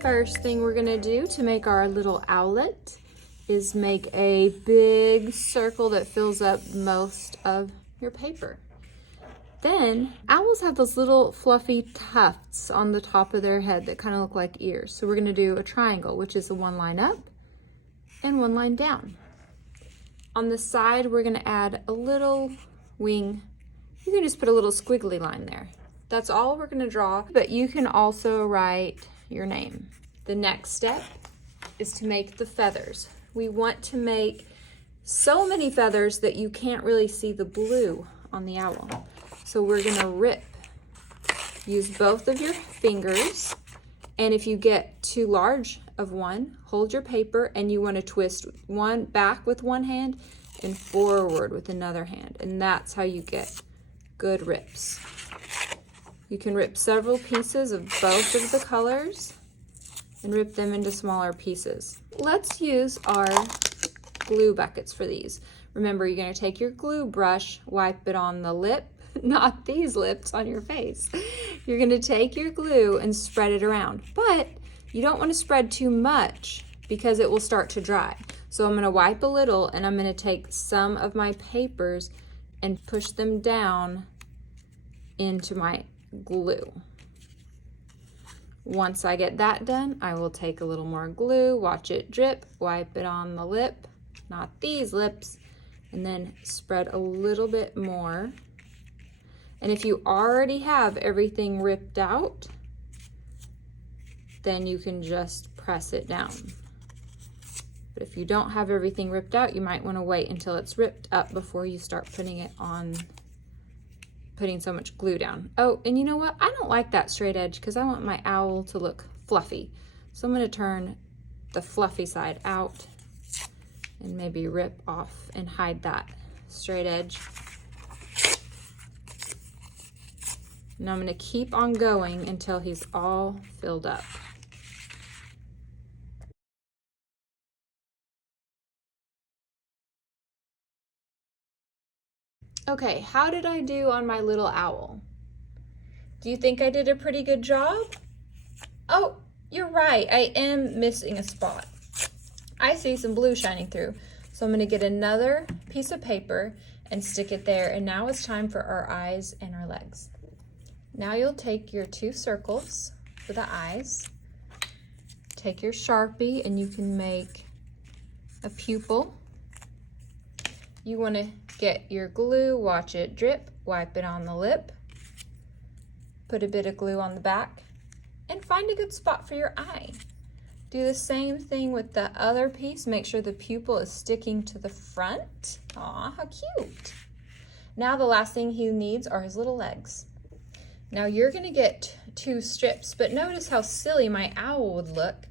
First thing we're gonna do to make our little owlet is make a big circle that fills up most of your paper. Then owls have those little fluffy tufts on the top of their head that kind of look like ears. So we're gonna do a triangle, which is a one line up and one line down. On the side, we're gonna add a little wing. You can just put a little squiggly line there. That's all we're gonna draw, but you can also write your name. The next step is to make the feathers. We want to make so many feathers that you can't really see the blue on the owl. So we're gonna rip. Use both of your fingers, and if you get too large of one, hold your paper and you wanna twist one back with one hand and forward with another hand, and that's how you get good rips. You can rip several pieces of both of the colors and rip them into smaller pieces. Let's use our glue buckets for these. Remember, you're gonna take your glue brush, wipe it on the lip, not these lips on your face. You're gonna take your glue and spread it around, but you don't wanna spread too much because it will start to dry. So I'm gonna wipe a little and I'm gonna take some of my papers and push them down into my glue. Once I get that done, I will take a little more glue, watch it drip, wipe it on the lip, not these lips, and then spread a little bit more. And if you already have everything ripped out, then you can just press it down. But if you don't have everything ripped out, you might want to wait until it's ripped up before you start putting it on, putting so much glue down. Oh, and you know what? I don't like that straight edge because I want my owl to look fluffy. So I'm going to turn the fluffy side out and maybe rip off and hide that straight edge. And I'm going to keep on going until he's all filled up. Okay, how did I do on my little owl? Do you think I did a pretty good job? Oh, you're right, I am missing a spot. I see some blue shining through. So I'm gonna get another piece of paper and stick it there. And now it's time for our eyes and our legs. Now you'll take your two circles for the eyes, take your Sharpie and you can make a pupil. You wanna get your glue, watch it drip, wipe it on the lip, put a bit of glue on the back, and find a good spot for your eye. Do the same thing with the other piece. Make sure the pupil is sticking to the front. Aw, how cute. Now the last thing he needs are his little legs. Now you're gonna get two strips, but notice how silly my owl would look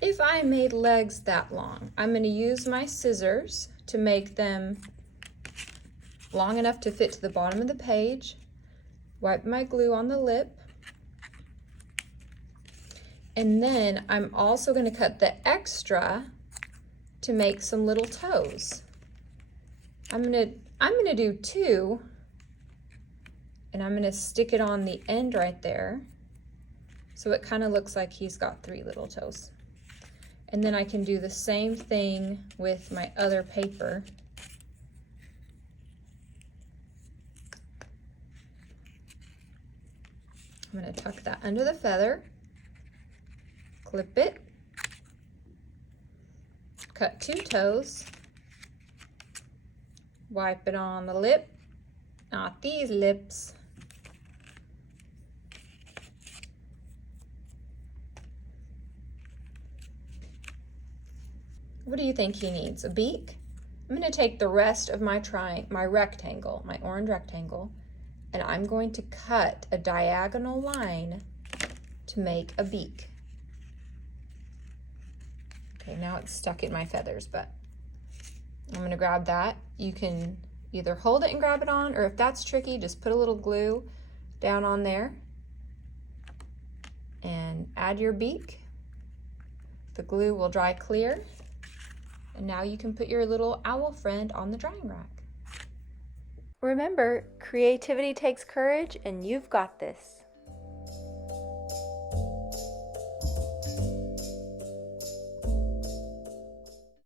if I made legs that long. I'm gonna use my scissors to make them long enough to fit to the bottom of the page, wipe my glue on the lip, and then I'm also going to cut the extra to make some little toes. I'm going to do two, and I'm going to stick it on the end right there so it kind of looks like he's got three little toes. And then I can do the same thing with my other paper. I'm going to tuck that under the feather, clip it, cut two toes, wipe it on the lip, not these lips. What do you think he needs? A beak? I'm going to take the rest of my rectangle, my orange rectangle, and I'm going to cut a diagonal line to make a beak. Okay, now it's stuck in my feathers, but I'm going to grab that. You can either hold it and grab it on, or if that's tricky, just put a little glue down on there and add your beak. The glue will dry clear. And now you can put your little owl friend on the drying rack. Remember, creativity takes courage, and you've got this.